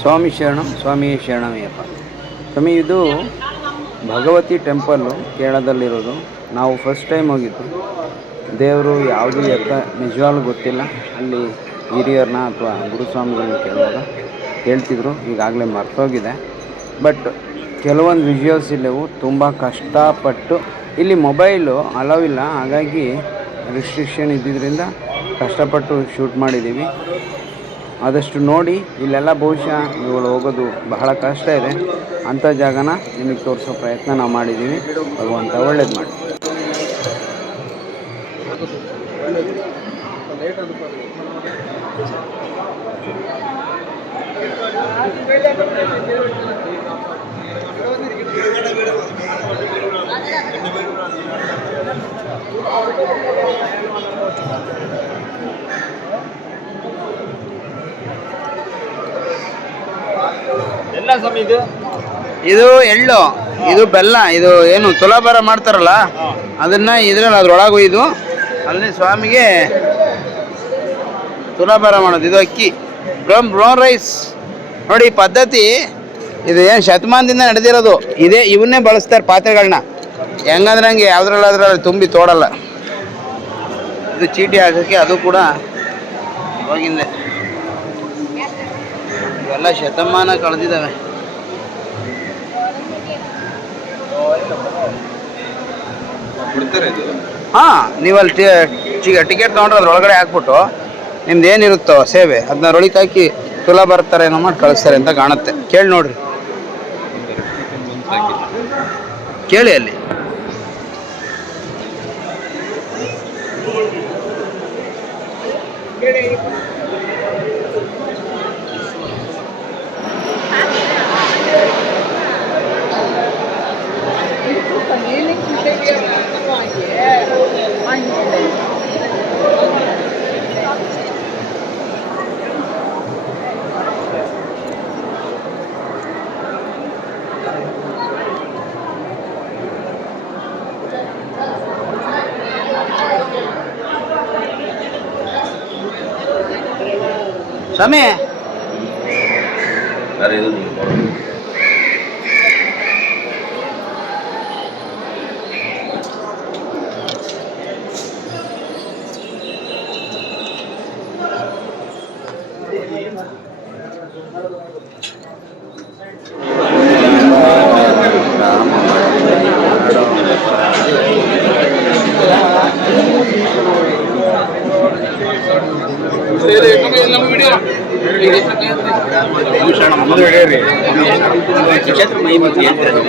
ಸ್ವಾಮಿ ಶರಣಂ ಸ್ವಾಮಿಯೇ ಶರಣಮಯ್ಯಪ್ಪ. ಸ್ವಾಮಿ, ಇದು ಭಗವತಿ ಟೆಂಪಲ್ಲು ಕೇರಳದಲ್ಲಿರೋದು. ನಾವು ಫಸ್ಟ್ ಟೈಮ್ ಹೋಗಿದ್ದು. ದೇವರು ಯಾವುದು ಎತ್ತ ನಿಜವಾಗ್ಲೂ ಗೊತ್ತಿಲ್ಲ. ಅಲ್ಲಿ ಹಿರಿಯರನ್ನ ಅಥವಾ ಗುರುಸ್ವಾಮಿಗಳನ್ನ ಕೇಳಿದಾಗ ಹೇಳ್ತಿದ್ರು, ಈಗಾಗಲೇ ಮರ್ತೋಗಿದೆ. ಬಟ್ ಕೆಲವೊಂದು ವಿಜುವಲ್ಸ್ ಇಲ್ಲವು ತುಂಬ ಕಷ್ಟಪಟ್ಟು. ಇಲ್ಲಿ ಮೊಬೈಲು ಅಲೌ ಇಲ್ಲ, ಹಾಗಾಗಿ ರಿಸ್ಟ್ರಿಕ್ಷನ್ ಇದ್ದಿದ್ದರಿಂದ ಕಷ್ಟಪಟ್ಟು ಶೂಟ್ ಮಾಡಿದ್ದೀವಿ. ಆದಷ್ಟು ನೋಡಿ. ಇಲ್ಲೆಲ್ಲ ಬಹುಶಃ ನೀವು ಹೋಗೋದು ಬಹಳ ಕಷ್ಟ ಇದೆ. ಅಂಥ ಜಾಗನ ನಿಮಗೆ ತೋರಿಸೋ ಪ್ರಯತ್ನ ನಾವು ಮಾಡಿದ್ದೀವಿ. ಭಗವಂತ ಒಳ್ಳೇದು ಮಾಡಿ. ಇದು ಎಳ್ಳು, ಇದು ಬೆಲ್ಲ, ಇದು ಏನು ತುಲಾಭಾರ ಮಾಡ್ತಾರಲ್ಲ ಅದನ್ನ ಇದ್ರಲ್ಲಿ ಅದ್ರೊಳಗೆ ಒಯ್ದು ಅಲ್ಲಿ ಸ್ವಾಮಿಗೆ ತುಲಾಭಾರ ಮಾಡೋದು. ಇದು ಅಕ್ಕಿ, ಬ್ರೌನ್ ರೈಸ್ ನೋಡಿ. ಈ ಪದ್ಧತಿ ಇದು ಏನು ಶತಮಾನದಿಂದ ನಡೆದಿರೋದು. ಇವನ್ನೇ ಬಳಸ್ತಾರೆ ಪಾತ್ರೆಗಳನ್ನ. ಹೆಂಗಂದ್ರೆ ಹಂಗೆ ಯಾವುದ್ರಲ್ಲಾದ್ರಲ್ಲಿ ತುಂಬಿ ತೋಡಲ್ಲ. ಇದು ಚೀಟಿ ಹಾಕೋಕ್ಕೆ, ಅದು ಕೂಡ ಇವಾಗಿಂದ. ಇವೆಲ್ಲ ಶತಮಾನ ಕಳೆದಿದ್ದಾವೆ. ಹಾಂ, ನೀವು ಅಲ್ಲಿ ಟಿಕೆಟ್ ತೊಗೊಂಡ್ರೆ ಅದ್ರೊಳಗಡೆ ಹಾಕ್ಬಿಟ್ಟು ನಿಮ್ದು ಏನಿರುತ್ತೋ ಸೇವೆ ಅದನ್ನ ರೊಳಿಗೆ ಹಾಕಿ ತುಲಾ ಬರ್ತಾರೆ ಏನೋ ಮಾಡಿ ಕಳಿಸ್ತಾರೆ ಅಂತ ಕಾಣುತ್ತೆ. ಕೇಳಿ ನೋಡ್ರಿ, ಕೇಳಿ ಅಲ್ಲಿ. ಸ್ವಾಮಿ,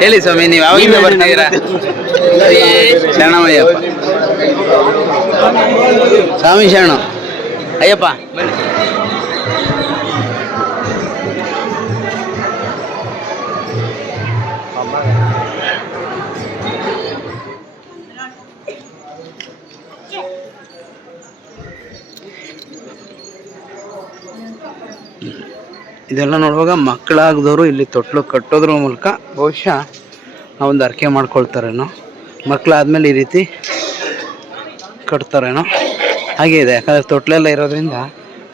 ಹೇಳಿ ಸ್ವಾಮಿ, ನೀವು ಯಾವಾಗಿಂದ ಬರ್ತಿದ್ದೀರಾ? ಶರಣಮಯ್ಯಪ್ಪ. ಸ್ವಾಮಿ ಶರಣ ಅಯ್ಯಪ್ಪ. ಬನ್ನಿ. ಇದೆಲ್ಲ ನೋಡುವಾಗ ಮಕ್ಕಳಾಗದವರು ಇಲ್ಲಿ ತೊಟ್ಲು ಕಟ್ಟೋದ್ರ ಮೂಲಕ ಬಹುಶಃ ನಾವೊಂದು ಅರ್ಕೆ ಮಾಡ್ಕೊಳ್ತಾರೇನೋ. ಮಕ್ಕಳಾದ್ಮೇಲೆ ಈ ರೀತಿ ಕಟ್ತಾರೇನೋ ಹಾಗೆ ಇದೆ. ಯಾಕಂದರೆ ತೊಟ್ಲೆಲ್ಲ ಇರೋದ್ರಿಂದ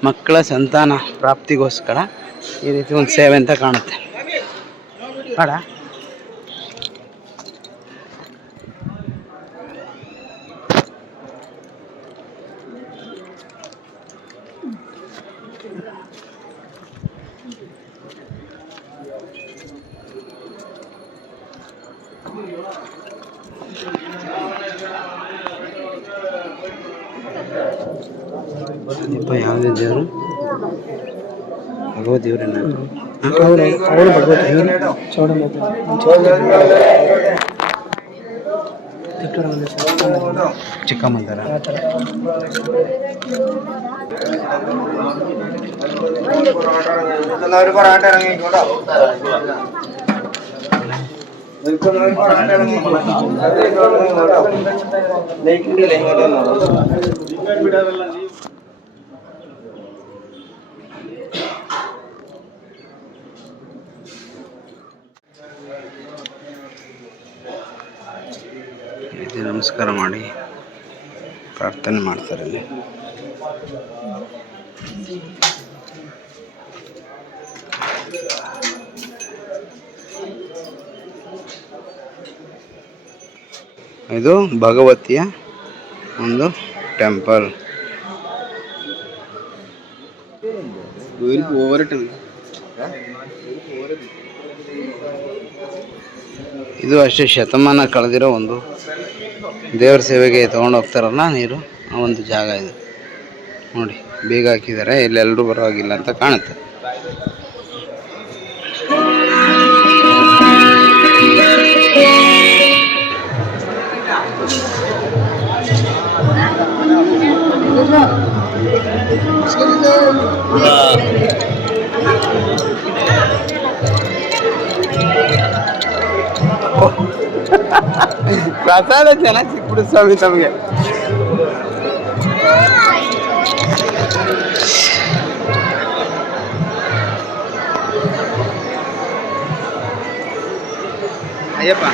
ಮಕ್ಕಳ ಸಂತಾನ ಪ್ರಾಪ್ತಿಗೋಸ್ಕರ ಈ ರೀತಿ ಒಂದು ಸೇವೆ ಅಂತ ಕಾಣುತ್ತೆ. ಬೇಡ ದೀಪ ಯಾವುದೇ ದೇವರು? ಭಗವದ್ ದೇವರೇನ? ಚಿಕ್ಕಮ್ಮಂದಾರ. ನಮಸ್ಕಾರ ಮಾಡಿ ಪ್ರಾರ್ಥನೆ ಮಾಡ್ತಾರೆ ಅಲ್ಲಿ. ಇದು ಭಗವತಿಯ ಒಂದು ಟೆಂಪಲ್. ಇದು ಅಷ್ಟೇ ಶತಮಾನ ಕಳೆದಿರೋ ಒಂದು ದೇವ್ರ ಸೇವೆಗೆ ತೊಗೊಂಡು ಹೋಗ್ತಾರಲ್ಲ ನೀರು, ಆ ಒಂದು ಜಾಗ ಇದು ನೋಡಿ. ಬೀಗ ಹಾಕಿದ್ದಾರೆ, ಇಲ್ಲೆಲ್ಲರೂ ಬರೋವಾಗಿಲ್ಲ ಅಂತ ಕಾಣುತ್ತೆ. ಪ್ರಸಾದ ಚೆನ್ನಾಗಿ ಸಿಕ್ಬಿಡು ಸ್ವಾಮಿ ತಮಗೆ. ಅಯ್ಯಪ್ಪ